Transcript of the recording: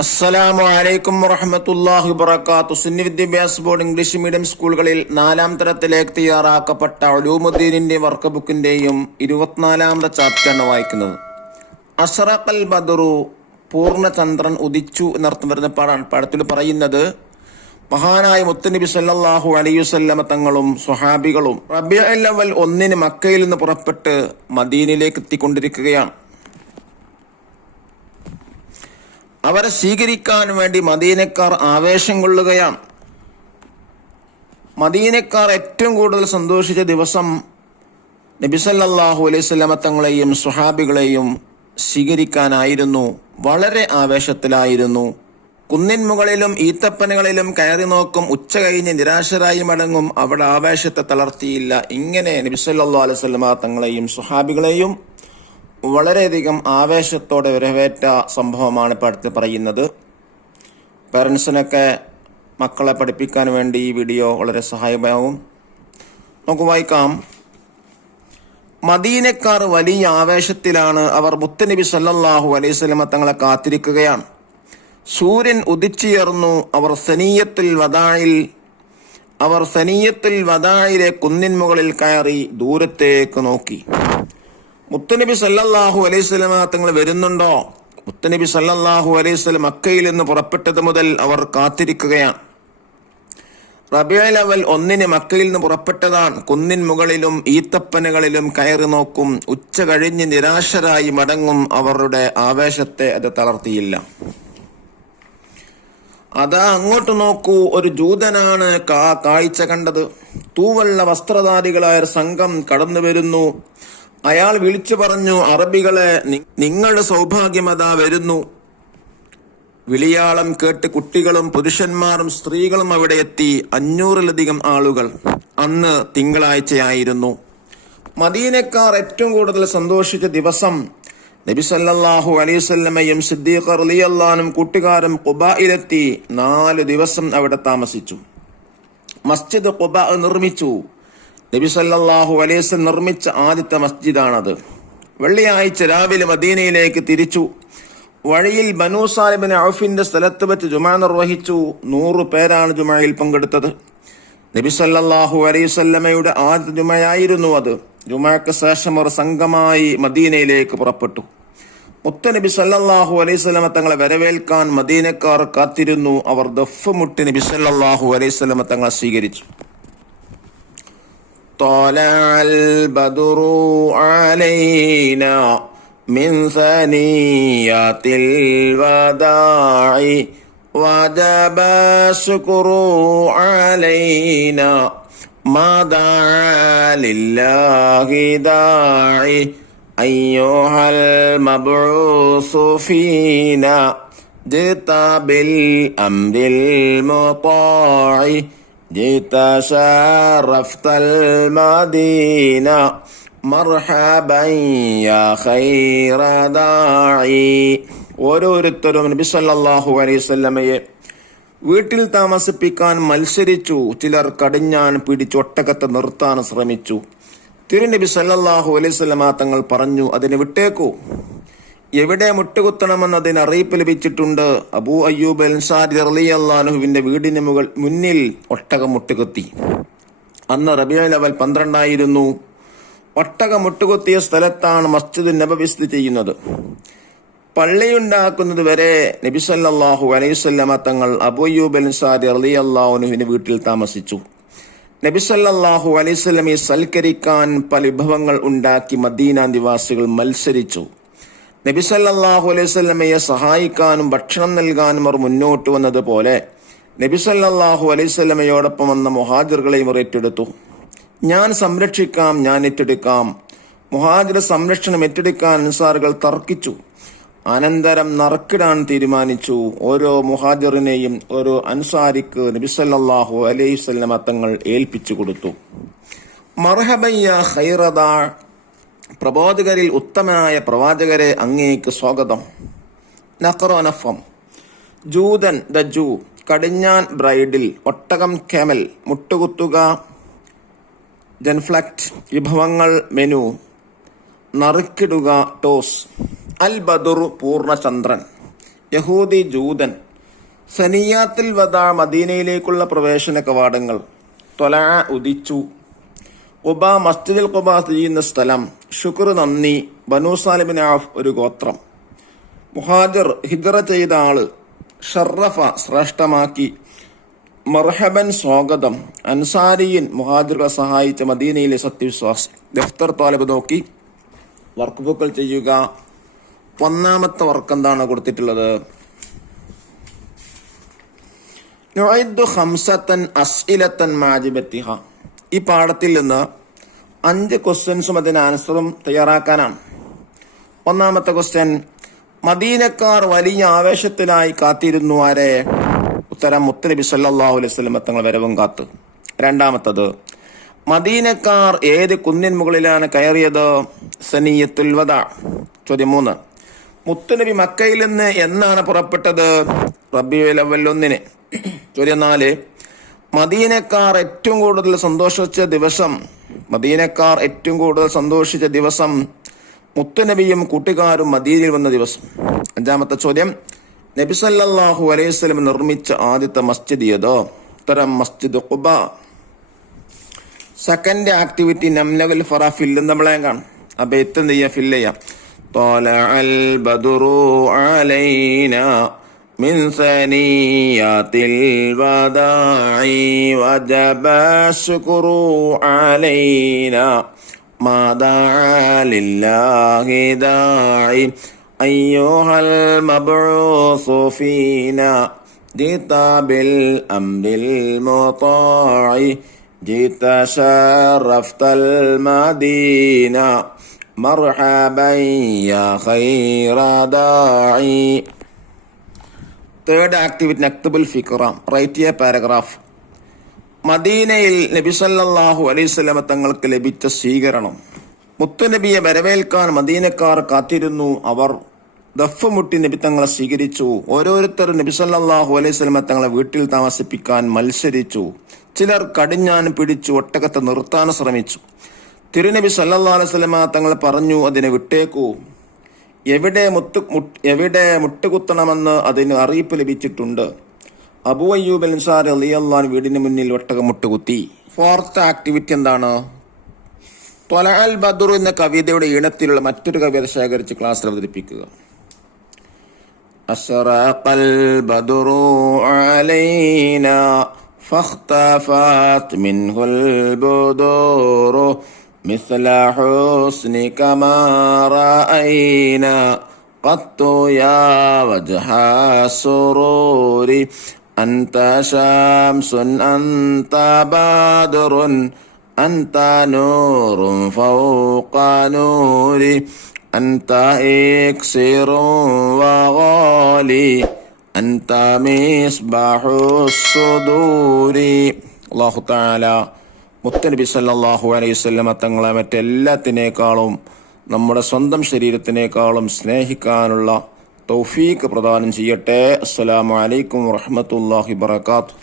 അസ്സലാമു അലൈക്കും വറഹ്മത്തുള്ളാഹി വബറകാതുഹു. സുന്നി വിദ്യാഭ്യാസ ബോർഡ് ഇംഗ്ലീഷ് മീഡിയം സ്കൂളുകളിൽ 4ാം തരത്തിലേക്ക് തയ്യാറാക്കപ്പെട്ട ഉലൂമുദ്ദീനിന്റെ വർക്ക് ബുക്കിന്റെയും 24ാമത്തെ ചാപ്റ്ററാണ് വായിക്കുന്നത്. അസ്റഖൽ ബദറു, പൂർണ്ണചന്ദ്രൻ ഉദിച്ചു എന്നർത്ഥം വരുന്ന പാഠത്തിൽ പറയുന്നത് മഹാനായ മുത്തുനബി സല്ലല്ലാഹു അലൈഹി വസല്ലമ തങ്ങളും സ്വഹാബികളും റബീഉൽ അവ്വൽ 1 മക്കയിൽ നിന്ന് പുറപ്പെട്ട് മദീനയിലേക്ക് എത്തിക്കൊണ്ടിരിക്കുകയാണ്. അവരെ സ്വീകരിക്കാൻ വേണ്ടി മദീനക്കാർ ആവേശം കൊള്ളുകയാണ്. മദീനക്കാർ ഏറ്റവും കൂടുതൽ സന്തോഷിച്ച ദിവസം നബി സല്ലല്ലാഹു അലൈഹി വസല്ലമ തങ്ങളെയും സ്വഹാബികളെയും സ്വീകരിക്കാനായിരുന്നു. വളരെ ആവേശത്തിലായിരുന്നു. കുന്നിൻ മുകളിലും ഈത്തപ്പനകളിലും കയറി നോക്കും, ഉച്ച കഴിഞ്ഞ് നിരാശരായി മടങ്ങും, അവിടെ ആവേശത്തെ തളർത്തിയില്ല. ഇങ്ങനെ നബി സല്ലല്ലാഹു അലൈഹി വസല്ലമ തങ്ങളെയും സ്വഹാബികളെയും വളരെയധികം ആവേശത്തോടെ വരവേറ്റ സംഭവമാണ് ഇപ്പോൾ അടുത്ത് പറയുന്നത്. പേരൻസിനൊക്കെ മക്കളെ പഠിപ്പിക്കാൻ വേണ്ടി ഈ വീഡിയോ വളരെ സഹായകമാവും. നമുക്ക് വായിക്കാം. മദീനക്കാർ വലിയ ആവേശത്തിലാണ്. അവർ മുത്തുനബി സല്ലല്ലാഹു അലൈഹി വസല്ലമ തങ്ങളെ കാത്തിരിക്കുകയാണ്. സൂര്യൻ ഉദിച്ചുയർന്നു. അവർ സനിയത്തുൽ വദാഇലെ കുന്നിൻ മുകളിൽ കയറി ദൂരത്തേക്ക് നോക്കി. മുത്തുനബി സല്ലല്ലാഹു അലൈഹി വസല്ലമ തങ്ങൾ വരുന്നുണ്ടോ? മുത്തുനബി സല്ലല്ലാഹു അലൈഹി വസല്ലം മക്കയിൽ നിന്ന് പുറപ്പെട്ടത് മുതൽ അവർ കാത്തിരിക്കുകയാണ്. റബീഉൽ അവ്വൽ 1 മക്കയിൽ നിന്ന് പുറപ്പെട്ടതാണ്. കുന്നിൻ മുകളിലും ഈത്തപ്പനകളിലും കയറി നോക്കും, ഉച്ച കഴിഞ്ഞ് നിരാശരായി മടങ്ങും. അവരുടെ ആവേശത്തെ അത് തളർത്തിയില്ല. അതാ അങ്ങോട്ട് നോക്കൂ, ഒരു ജൂതനാണ് കാഴ്ച കണ്ടത്. തൂവെള്ള വസ്ത്രധാരികളായ സംഘം കടന്നു വരുന്നു. അയാൾ വിളിച്ചു പറഞ്ഞു, അറബികളെ, നിങ്ങളുടെ സൗഭാഗ്യമതാ വരുന്നു. വിളിയാളം കേട്ട് കുട്ടികളും പുരുഷന്മാരും സ്ത്രീകളും അവിടെ എത്തി. 500-ലധികം ആളുകൾ. അന്ന് തിങ്കളാഴ്ചയായിരുന്നു. മദീനക്കാർ ഏറ്റവും കൂടുതൽ സന്തോഷിച്ച ദിവസം നബി സല്ലല്ലാഹു അലൈഹി വസല്ലമയും സിദ്ദീഖ് റളിയല്ലാഹു അൻഹും കൂട്ടുകാരും ഖുബായിലെത്തി. 4 ദിവസം അവിടെ താമസിച്ചു. മസ്ജിദ് ഖുബാ നിർമ്മിച്ചു. നബി സല്ലല്ലാഹു അലൈഹി വസല്ലം നിർമ്മിച്ച ആദ്യത്തെ മസ്ജിദാണത്. വെള്ളിയാഴ്ച രാവിലെ മദീനയിലേക്ക് തിരിച്ചു. വഴിയിൽ ബനൂ സാലിബ് ബിൻ ഔഫിന്റെ സ്ഥലത്ത് വെച്ച് ജുമാ നിർവഹിച്ചു. 100 പേരാണ് ജുമയിൽ പങ്കെടുത്തത്. നബി സല്ലല്ലാഹു അലൈഹി വസല്ലമയുടെ ആദ്യ ജുമയായിരുന്നു അത്. ജുമയ്ക്ക് ശേഷം ഒരു സംഘമായി മദീനയിലേക്ക് പുറപ്പെട്ടു. മുത്തുനബി സല്ലല്ലാഹു അലൈഹി വസല്ലമ തങ്ങളെ വരവേൽക്കാൻ മദീനക്കാർ കാത്തിരുന്നു. അവർ ദഫ് മുട്ടി നബി സല്ലല്ലാഹു അലൈഹി വസല്ലമ തങ്ങളെ സ്വീകരിച്ചു. طلع البدر علينا من ثنيات الوداع وجب الشكر علينا ما دعا لله داعي أيها المبعوث فينا جئت بالأمر المطاع جئت شرفت المدينة مرحبا يا خير داعي. ഓരോരുത്തരും നബി സല്ലല്ലാഹു അലൈഹി വസല്ലമയെ വീട്ടിൽ താമസിപ്പിക്കാൻ മത്സരിച്ചു. ചിലർ കടിഞ്ഞാൻ പിടിച്ചൊട്ടകത്തെ നിർത്താൻ ശ്രമിച്ചു. തിരുനബി സല്ലല്ലാഹു അലൈഹി വസല്ലമ തങ്ങൾ പറഞ്ഞു, അതിനെ വിട്ടേക്കൂ. എവിടെ മുട്ടുകുത്തണമെന്നതിന് അറിയിപ്പ് ലഭിച്ചിട്ടുണ്ട്. അബൂ അയ്യൂബ് അൻസാരി റളിയല്ലാഹു അൻഹുവിന്റെ വീടിന് മുന്നിൽ ഒട്ടകം മുട്ടുകുത്തി. അന്ന് റബീഉൽ അവ്വൽ 12 ഒട്ടകം മുട്ടുകുത്തിയ സ്ഥലത്താണ് മസ്ജിദ് നബവി സ്ഥിതി ചെയ്യുന്നത്. പള്ളിയുണ്ടാക്കുന്നത് വരെ നബി സല്ലല്ലാഹു അലൈഹി വസല്ലമ തങ്ങൾ അബൂ അയ്യൂബ് അൻസാരി റളിയല്ലാഹു അൻഹുവിന്റെ വീട്ടിൽ താമസിച്ചു. നബി സല്ലല്ലാഹു അലൈഹി വസല്ലമയെ സൽക്കരിക്കാൻ പല വിഭവങ്ങൾ ഉണ്ടാക്കി മദീന നിവാസികൾ മത്സരിച്ചു. നബി സല്ലല്ലാഹു അലൈഹി വസല്ലമയെ സഹായിക്കാനും ഭക്ഷണം നൽകാനും അവർ മുന്നോട്ട് വന്നതുപോലെ നബി സല്ലല്ലാഹു അലൈഹി വസല്ലമയോടൊപ്പം വന്ന മുഹാജിറുകളെയും അവർ ഏറ്റെടുത്തു. ഞാൻ സംരക്ഷിക്കാം, ഞാൻ ഏറ്റെടുക്കാം. മുഹാജിർ സംരക്ഷണം ഏറ്റെടുക്കാൻ അൻസാറുകൾ തർക്കിച്ചു. അനന്തരം നറുക്കിടാൻ തീരുമാനിച്ചു. ഓരോ മുഹാജിറിനെയും ഓരോ അൻസാരിക്ക് നബി സല്ലല്ലാഹു അലൈഹി വസല്ലമ തങ്ങൾ ഏൽപ്പിച്ചു കൊടുത്തു. മർഹബൻ യാ ഖൈറ ദാ, പ്രബോധകരിൽ ഉത്തമനായ പ്രവാചകരെ, അങ്ങേക്ക് സ്വാഗതം. നഖറനഫം, ജൂതൻ ദ ജൂ, കടിഞ്ഞാൻ ബ്രൈഡിൽ, ഒട്ടകം camel, മുട്ടുകുത്തുക ജൻഫ്ലക്ട്, വിഭവങ്ങൾ മെനു, നറുക്കിടുക ടോസ്. അൽ ബദറു, പൂർണ്ണചന്ദ്രൻ. യഹൂദി ജൂതൻ. സനിയാത്തിൽ വദാ മദീനയിലേക്കുള്ള പ്രവേശന കവാടങ്ങൾ. ത്വലഅ ഉദിച്ചു. ഖുബ മസ്ജിദുൽ ഖുബ സ്ഥിതി ചെയ്യുന്ന സ്ഥലം. ശുക്ർ നന്ദി. ബനൂ സാലിബിൻ ഔഫ് ഒരു ഗോത്രം. മുഹാജിർ ഹിജ്റ ചെയ്ത ആള്. ഷറഫ ശ്രേഷ്ഠമാക്കി. മർഹബൻ സ്വാഗതം. അൻസാരിയൻ മുഹാജിറുകളെ സഹായിച്ച മദീനയിലെ സത്യവിശ്വാസി. ദഫ്തർ താലിബ് നോക്കി വർക്ക് ബുക്കുകൾ ചെയ്യുക. ഒന്നാമത്തെ വർക്ക് എന്താണ് കൊടുത്തിട്ടുള്ളത്? നുഅയ്ദു ഖംസതൻ അസ്ഇലതൻ മാജിബത്തിഹ. ഈ പാഠത്തിൽ നിന്ന് 5 ക്വസ്റ്റ്യൻസും അതിന് ആൻസറും തയ്യാറാക്കാനാണ്. ഒന്നാമത്തെ ക്വസ്റ്റ്യൻ, മദീനക്കാർ വലിയ ആവേശത്തിലായി കാത്തിരുന്നു ആരെ? ഉത്തരം, മുത്തുനബി സല്ലല്ലാഹു അലൈഹി വസല്ലം തങ്ങൾ വരവും കാത്ത്. രണ്ടാമത്തത്, മദീനക്കാർ ഏത് കുന്നിൻ മുകളിലാണ് കയറിയത്? സനിയത്തുൽ വദാ. ചോദ്യം 3, മുത്തുനബി മക്കയിൽ നിന്ന് എന്നാണ് പുറപ്പെട്ടത്? റബീഉൽ അവ്വൽ 1. ചോദ്യം 4, മദീനക്കാർ ഏറ്റവും കൂടുതൽ സന്തോഷിച്ച ദിവസം മുത്തുനബിയും കൂട്ടുകാരും മദീനയിൽ വന്ന ദിവസം. അഞ്ചാമത്തെ ചോദ്യം, നബി സല്ലല്ലാഹു അലൈഹി വസല്ലം നിർമ്മിച്ച ആദ്യത്തെ മസ്ജിദ് ഏതോ? ഉത്തരം, മസ്ജിദ് ഖുബ. സെക്കൻഡ് ആക്ടിവിറ്റി നംനഗൽ ഫറ ഫില്ല് നമ്മളെയാണ്. അപ്പൊ എന്ത് ചെയ്യാം? ഫില്ല് ചെയ്യാം. ത്വലഅൽ ബദ്റു അലൈനാ മിൻ സനിയാത്തിൽ വദാഇ വജബ ശുക്റു അലൈനാ മാ ദഅ ലില്ലാഹി ദാഇ അയ്യുഹൽ മബ്ഊസു ഫീനാ ജിത ബിൽ അംരിൽ മുതാഇ ജിത ശറഫ്തൽ മദീന മർഹബൻ യാ ഖൈറ ദാഇ. തേർഡ് ആക്ടിവിറ്റി നക്തബുൽ ഫിക്ര. Write a paragraph. മദീനയിൽ നബി സല്ലല്ലാഹു അലൈഹി വസല്ലം തങ്ങൾക്ക് ലഭിച്ച സ്വീകരണം. മുത്തുനബിയെ വരവേൽക്കാൻ മദീനക്കാർ കാത്തിരുന്നു. അവർ ദഫ് മുട്ടി നബി തങ്ങളെ സ്വീകരിച്ചു. ഓരോരുത്തരും നബി സല്ലല്ലാഹു അലൈഹി വസല്ലം തങ്ങളെ വീട്ടിൽ താമസിപ്പിക്കാൻ മത്സരിച്ചു. ചിലർ കടിഞ്ഞാൻ പിടിച്ചു ഒട്ടകത്തെ നിർത്താൻ ശ്രമിച്ചു. തിരുനബി സല്ലല്ലാഹു അലൈഹി വസല്ലം തങ്ങൾ പറഞ്ഞു, അതിനെ വിട്ടേക്കൂ. എവിടെ മുട്ടുകുത്തണമെന്ന് അതിന് അറിയിപ്പ് ലഭിച്ചിട്ടുണ്ട്. അബൂ അയ്യൂബ് അൻസാരി റളിയല്ലാഹു അൻഹു വീടിന് മുന്നിൽ ഒട്ടകം മുട്ടുകുത്തി. ഫോർത്ത് ആക്ടിവിറ്റി എന്താണ്? ത്വലഅൽ ബദ്റു എന്ന കവിതയുടെ ഈണത്തിലുള്ള മറ്റൊരു കവിത ശേഖരിച്ച് ക്ലാസ്സിൽ അവതരിപ്പിക്കുക. അശ്റഖൽ ബദ്റു അലൈനാ ഫഖ്തഫത് മിൻഹുൽ ബുദൂറു മിസ്ല ഹുസ്നിക മാ റഅയ്നാ ഖത്തു യാ വജ്ഹ സുറൂരി അൻത ശംസുൻ അൻത ബദ്റുൻ അൻത നൂറുൻ ഫൗഖ നൂരി അൻത ഇക്സിറുൻ വഗാലി അൻത മിസ്ബാഹുസ് സുദൂരി. അല്ലാഹു തആല മുത്തുനബി സല്ലല്ലാഹു അലൈഹി വസല്ലം തങ്ങളെ മറ്റെല്ലാത്തിനേക്കാളും നമ്മുടെ സ്വന്തം ശരീരത്തിനേക്കാളും സ്നേഹിക്കാനുള്ള തൗഫീഖ് പ്രദാനം ചെയ്യട്ടെ. അസ്സലാമു അലൈക്കും വറഹ്മത്തുള്ളാഹി വബറകാതുഹു.